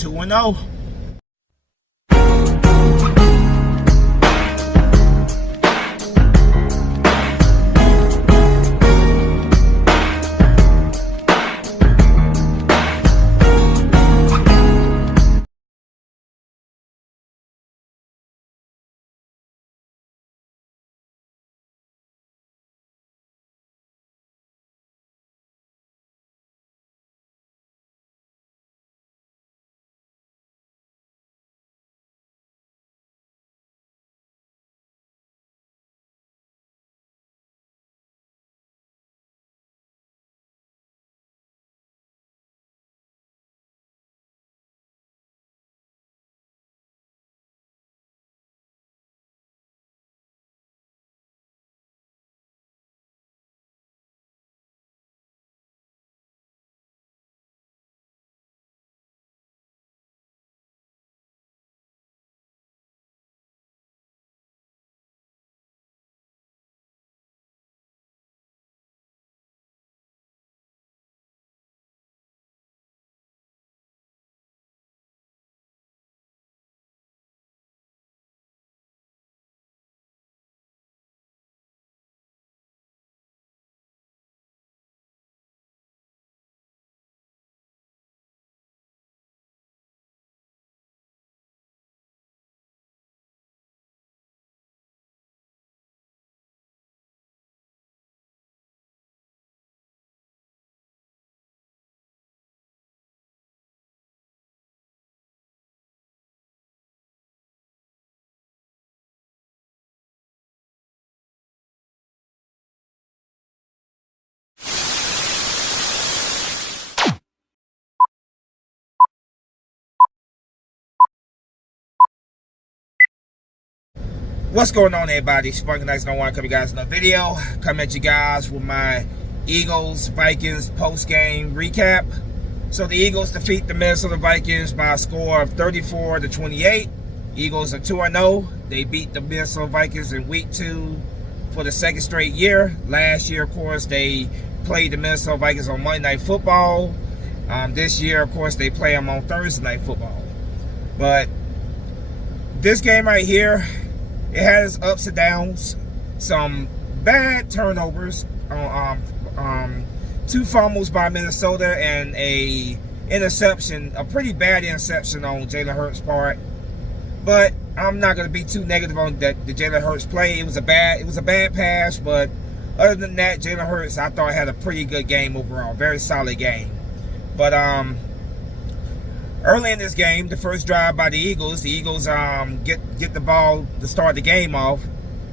2-0. What's going on, everybody? Sparking Nights don't want to come you guys in a video. Come at you guys with my Eagles Vikings post-game recap. So the Eagles defeat the Minnesota Vikings by a score of 34-28. Eagles are 2-0. They beat the Minnesota Vikings in week 2 for the second straight year. Last year, of course, they played the Minnesota Vikings on Monday Night Football. This year, of course, they play them on Thursday Night Football. But this game right here, it has ups and downs, some bad turnovers, 2 fumbles by Minnesota and a interception, a pretty bad interception on Jalen Hurts' part. But I'm not going to be too negative on the Jalen Hurts play. It was a bad pass, but other than that, Jalen Hurts I thought had a pretty good game overall, very solid game. But early in this game, the first drive by the Eagles get the ball to start the game off.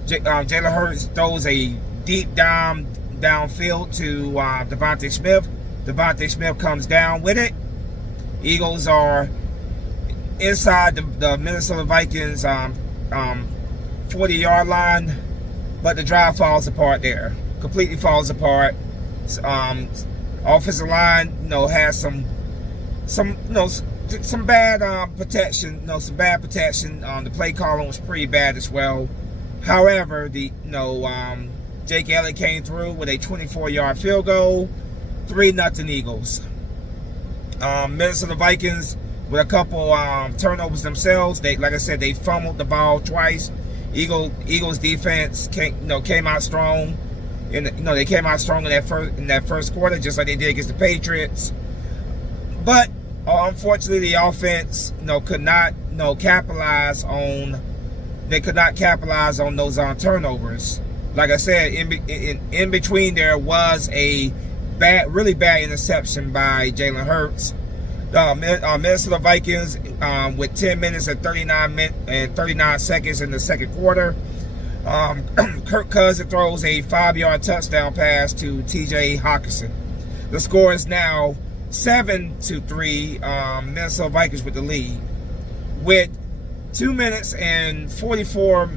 Jalen Hurts throws a deep downfield to Devontae Smith. Devontae Smith comes down with it. Eagles are inside the Minnesota Vikings 40-yard line, but the drive falls apart there. Completely falls apart. Offensive line, has some bad protection. Some bad protection. The play calling was pretty bad as well. However, Jake Elliott came through with a 24-yard field goal. 3-0 Eagles. Minnesota Vikings with a couple turnovers themselves. Like I said, they fumbled the ball twice. Eagles defense came out strong. They came out strong in that first quarter, just like they did against the Patriots. But unfortunately, the offense could not capitalize on. They could not capitalize on those turnovers. Like I said, in between there was a really bad interception by Jalen Hurts. Minnesota Vikings with 10 minutes and 39 seconds in the second quarter. Kirk Cousins throws a 5-yard touchdown pass to T.J. Hockenson. The score is now 7-3. Minnesota Vikings with the lead, with 2 minutes and 44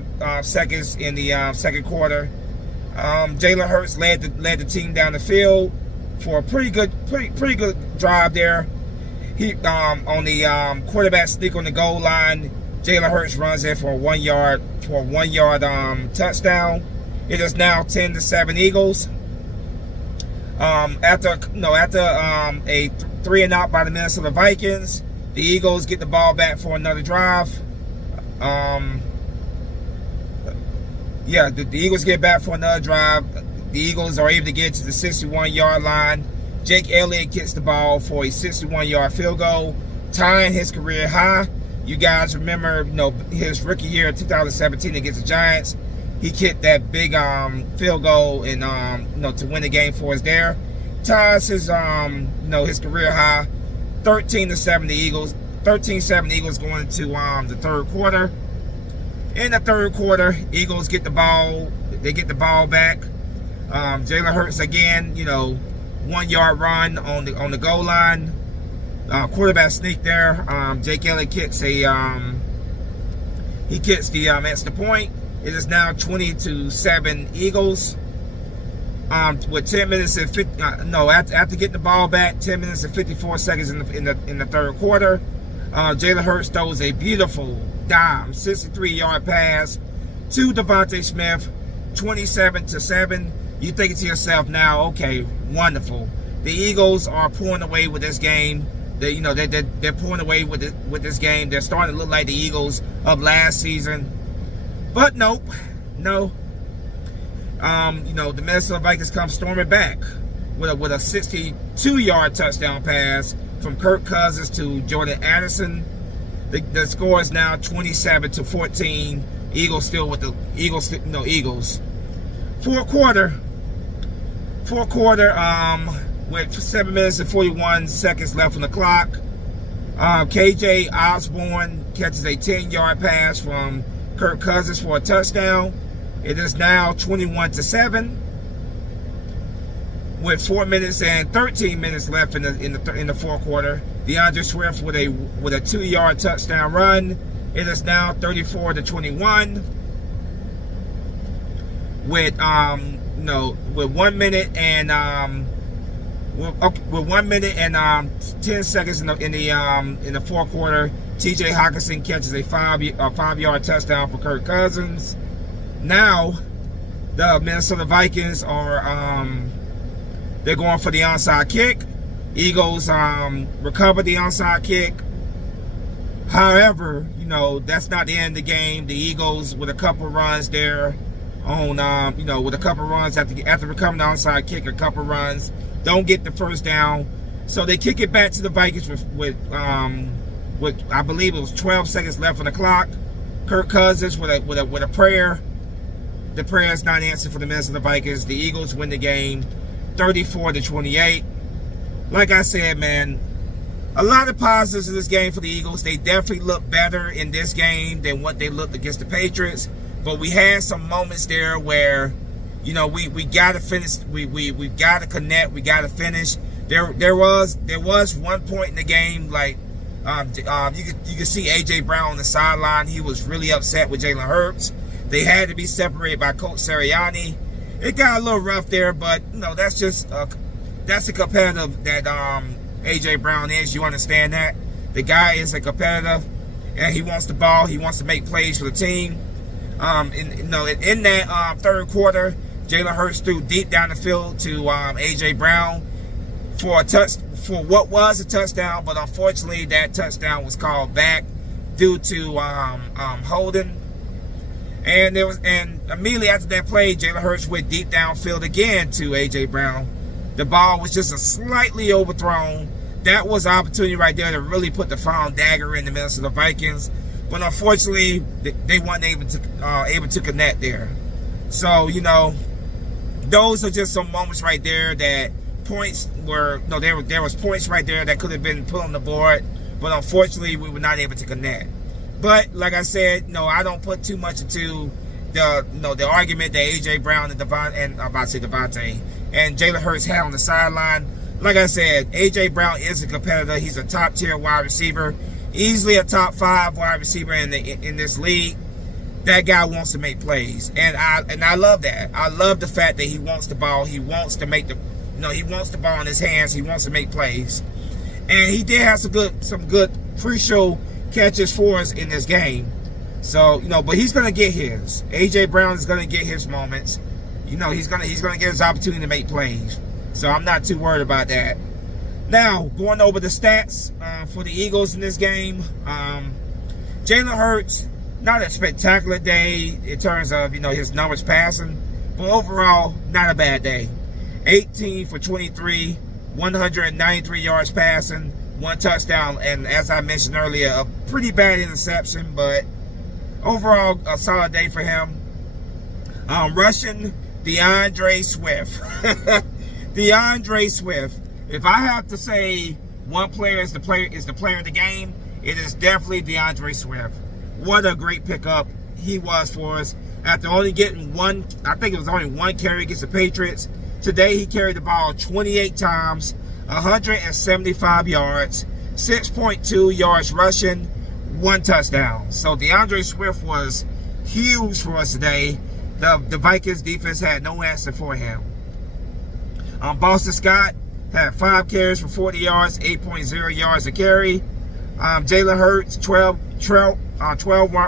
seconds in the second quarter. Jalen Hurts led the team down the field for a pretty good drive there. He on the quarterback sneak on the goal line. Jalen Hurts runs in for a 1 yard touchdown. It is now 10-7 Eagles. After a 3-and-out by the Minnesota Vikings, The Eagles get the ball back for another drive. The Eagles get back for another drive. The Eagles are able to get to the 61-yard line. Jake Elliott gets the ball for a 61-yard field goal, tying his career high. You guys remember, his rookie year in 2017 against the Giants. He kicked that big field goal and to win the game for us there. Ties his his career high, 13-7 the Eagles. 13-7 Eagles going into the third quarter. In the third quarter, Eagles get the ball. They get the ball back. Jalen Hurts again, 1-yard run on the goal line. Quarterback sneak there. Jake Elliott kicks the extra point. It is now 20-7 Eagles. With 10 minutes and after getting the ball back, 10 minutes and 54 seconds in the third quarter. Jalen Hurts throws a beautiful dime, 63-yard pass to Devontae Smith, 27-7. You thinking to yourself now, okay, wonderful. The Eagles are pulling away with this game. They're pulling away with this game. They're starting to look like the Eagles of last season. But nope, no. The Minnesota Vikings come storming back with a 62-yard touchdown pass from Kirk Cousins to Jordan Addison. The score is now 27-14. Eagles still with the Eagles. Fourth quarter. With 7 minutes and 41 seconds left on the clock. KJ Osborne catches a 10-yard pass from Kirk Cousins for a touchdown. It is now 21-7. With 4 minutes and 13 minutes left in the fourth quarter. DeAndre Swift with a 2-yard touchdown run. It is now 34-21. With 1 minute and with 1 minute and 10 seconds in the fourth quarter, T.J. Hockenson catches a 5-yard touchdown for Kirk Cousins. Now, the Minnesota Vikings are they're going for the onside kick. Eagles recover the onside kick. However, that's not the end of the game. The Eagles with a couple runs there with a couple runs after recovering the onside kick, a couple runs, don't get the first down. So they kick it back to the Vikings with I believe it was 12 seconds left on the clock. Kirk Cousins with a prayer. The prayer is not answered for the Minnesota Vikings. The Eagles win the game 34-28. Like I said, man, a lot of positives in this game for the Eagles. They definitely look better in this game than what they looked against the Patriots. But we had some moments there where, we got to finish. We got to connect. We got to finish. There was one point in the game, like you could see A.J. Brown on the sideline. He was really upset with Jalen Hurts. They had to be separated by Coach Sirianni. It got a little rough there, but that's just that's a competitive that A.J. Brown is. You understand that? The guy is a competitive, and he wants the ball. He wants to make plays for the team. In that third quarter, Jalen Hurts threw deep down the field to A.J. Brown for what was a touchdown, but unfortunately that touchdown was called back due to holding. And immediately after that play, Jalen Hurts went deep downfield again to A.J. Brown. The ball was just slightly overthrown. That was an opportunity right there to really put the final dagger in the Minnesota Vikings. But unfortunately, they weren't able to connect there. So, those are just some moments right there that there was points right there that could have been put on the board. But unfortunately, we were not able to connect. But like I said, I don't put too much into the argument that A.J. Brown and Devontae and Jalen Hurts had on the sideline. Like I said, A.J. Brown is a competitor. He's a top-tier wide receiver. Easily a top 5 wide receiver in this league. That guy wants to make plays, and I love that. I love the fact that he wants the ball. He wants to make he wants the ball in his hands. He wants to make plays, and he did have some good crucial catches for us in this game. So but he's gonna get his. A.J. Brown is gonna get his moments. He's gonna get his opportunity to make plays. So I'm not too worried about that. Now, going over the stats for the Eagles in this game. Jalen Hurts, not a spectacular day in terms of, his numbers passing, but overall, not a bad day. 18 for 23, 193 yards passing, 1 touchdown, and as I mentioned earlier, a pretty bad interception, but overall, a solid day for him. Rushing, DeAndre Swift. DeAndre Swift. If I have to say one player is the player of the game, it is definitely DeAndre Swift. What a great pickup he was for us. After only getting one, I think it was only one carry against the Patriots. Today he carried the ball 28 times, 175 yards, 6.2 yards rushing, 1 touchdown. So DeAndre Swift was huge for us today. The Vikings defense had no answer for him. Boston Scott had 5 carries for 40 yards, 8.0 yards a carry. Jalen Hurts, 12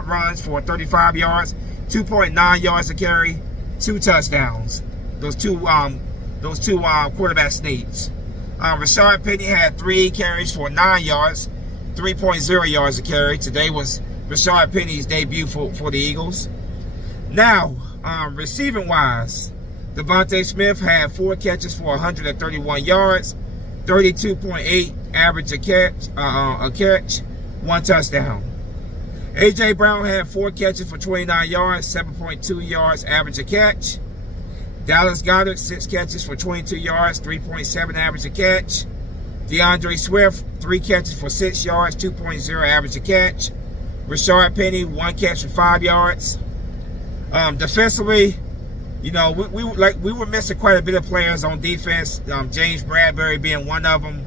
runs for 35 yards, 2.9 yards a carry, 2 touchdowns. Those two quarterback sneaks. Rashard Penny had 3 carries for 9 yards, 3.0 yards a carry. Today was Rashard Penny's debut for the Eagles. Now, receiving wise, Devontae Smith had 4 catches for 131 yards, 32.8 average a catch, 1 touchdown. A.J. Brown had 4 catches for 29 yards, 7.2 yards average a catch. Dallas Goedert, 6 catches for 22 yards, 3.7 average a catch. DeAndre Swift, 3 catches for 6 yards, 2.0 average a catch. Rashard Penny, 1 catch for 5 yards. Defensively, we were missing quite a bit of players on defense. James Bradbury being one of them.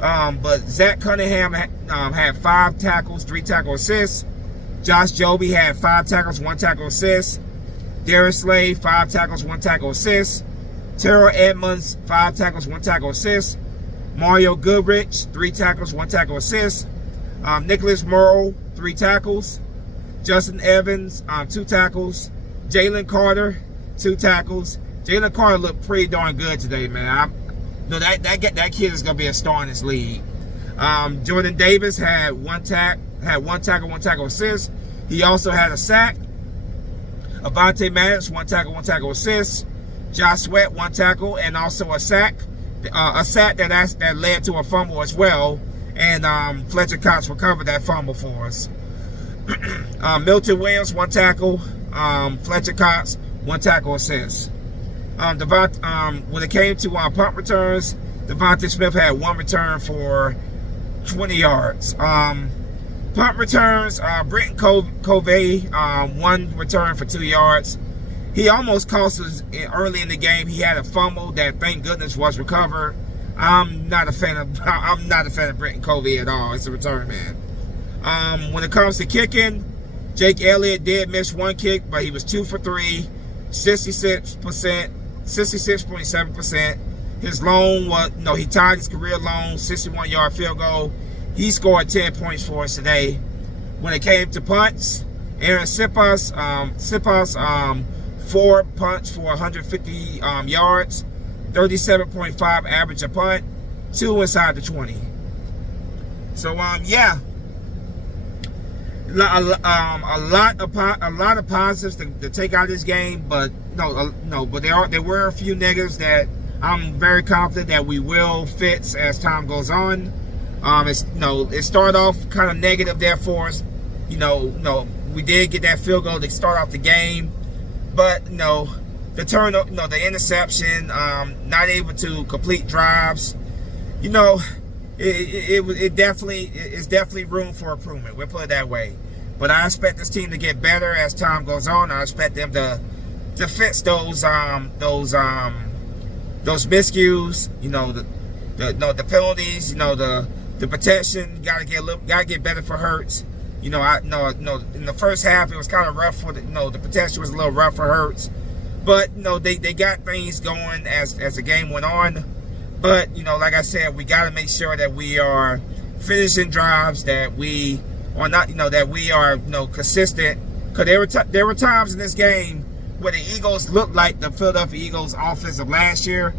But Zach Cunningham had 5 tackles, 3 tackle assists. Josh Joby had 5 tackles, 1 tackle assist. Darius Slay, 5 tackles, 1 tackle assist. Terrell Edmonds, 5 tackles, 1 tackle assist. Mario Goodrich, 3 tackles, 1 tackle assist. Nicholas Morrow, 3 tackles. Justin Evans, 2 tackles. Jalen Carter, 2 tackles. Jalen Carter looked pretty darn good today, man. That kid is gonna be a star in this league. Jordan Davis had 1 tackle, 1 tackle assist. He also had a sack. Avonte Maddox, 1 tackle, 1 tackle assist. Josh Sweat, 1 tackle, and also a sack. A sack that led to a fumble as well. And Fletcher Cox recovered that fumble for us. Milton Williams, 1 tackle. Fletcher Cox, 1 tackle assist. When it came to punt returns, Devontae Smith had 1 return for 20 yards. Punt returns, Britton Covey, 1 return for 2 yards. He almost cost us early in the game. He had a fumble that, thank goodness, was recovered. I'm not a fan of Britton Covey at all. It's a return man. When it comes to kicking, Jake Elliott did miss 1 kick, but he was 2 for 3, 66.7%. His long he tied his career long 61-yard field goal. He scored 10 points for us today. When it came to punts, Aaron Sipas, 4 punts for 150 yards, 37.5 average a punt, 2 inside the 20. So a lot of positives to take out of this game, but there were a few negatives that I'm very confident that we will fix as time goes on. It started off kind of negative there for us. We did get that field goal to start off the game, but the turnover, the interception, not able to complete drives. It's definitely room for improvement. We'll put it that way. But I expect this team to get better as time goes on. I expect them to fix those miscues. The penalties. The protection gotta get better for Hurts. In the first half it was kind of rough for the protection was a little rough for Hurts, but they got things going as the game went on. But like I said, we got to make sure that we are finishing drives, that we are not, that we are consistent. Because there were times in this game where the Eagles looked like the Philadelphia Eagles offense of last year.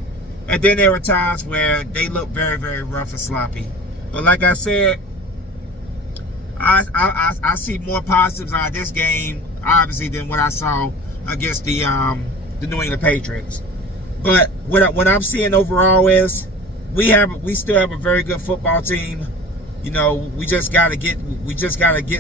And then there were times where they looked very, very rough and sloppy. But like I said, I see more positives out of this game, obviously, than what I saw against the New England Patriots. But what I'm seeing overall is we still have a very good football team. You know, we just gotta get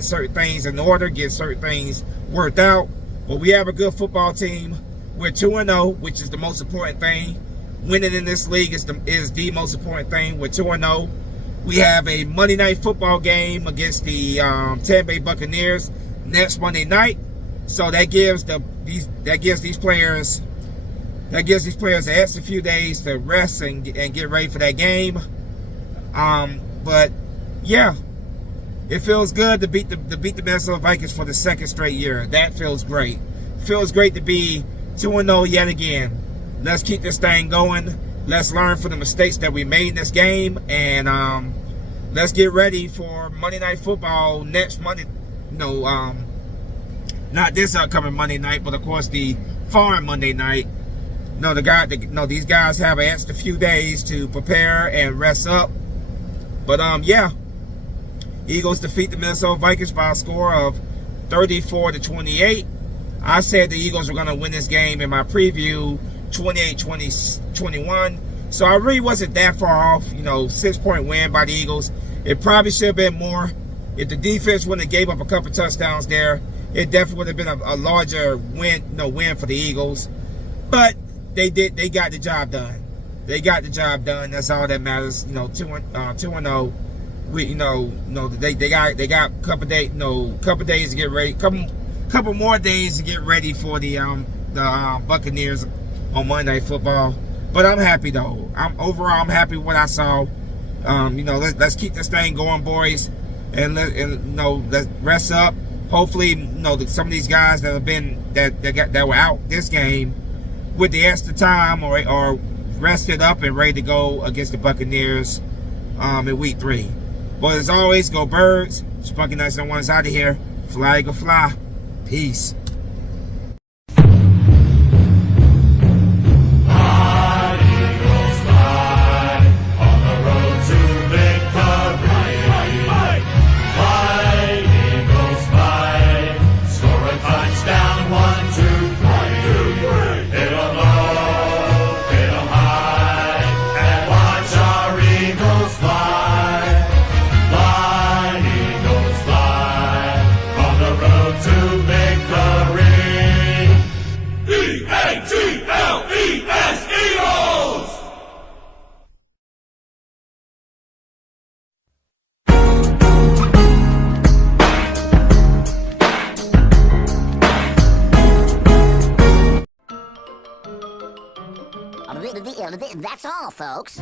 certain things in order, get certain things worked out. But we have a good football team. We're 2-0, which is the most important thing. Winning in this league is the most important thing. We're 2-0. We have a Monday Night Football game against the Tampa Bay Buccaneers next Monday night. So that gives these players an extra few days to rest and get ready for that game. But yeah, it feels good to beat the Minnesota Vikings for the second straight year. That feels great. It feels great to be 2-0 yet again. Let's keep this thing going. Let's learn from the mistakes that we made in this game, and let's get ready for Monday Night Football next Monday. No, not this upcoming Monday night, but of course the following Monday night. No, these guys have an extra few days to prepare and rest up. But yeah, Eagles defeat the Minnesota Vikings by a score of 34-28. I said the Eagles were going to win this game in my preview, 28-21. So I really wasn't that far off. 6-point win by the Eagles. It probably should have been more. If the defense wouldn't have gave up a couple touchdowns there, it definitely would have been a larger win for the Eagles. But they got the job done. They got the job done. That's all that matters. 2-0. They got a couple days to get ready. Couple more days to get ready for the Buccaneers on Monday Night Football. But I'm happy though. I'm happy with what I saw. Let's keep this thing going, boys, and let's rest up. Hopefully, some of these guys that were out this game with the extra time or rested up and ready to go against the Buccaneers in week 3. But as always, go Birds. Spunky Nights and Ones out of here. Fly, go fly. Peace. That's all, folks.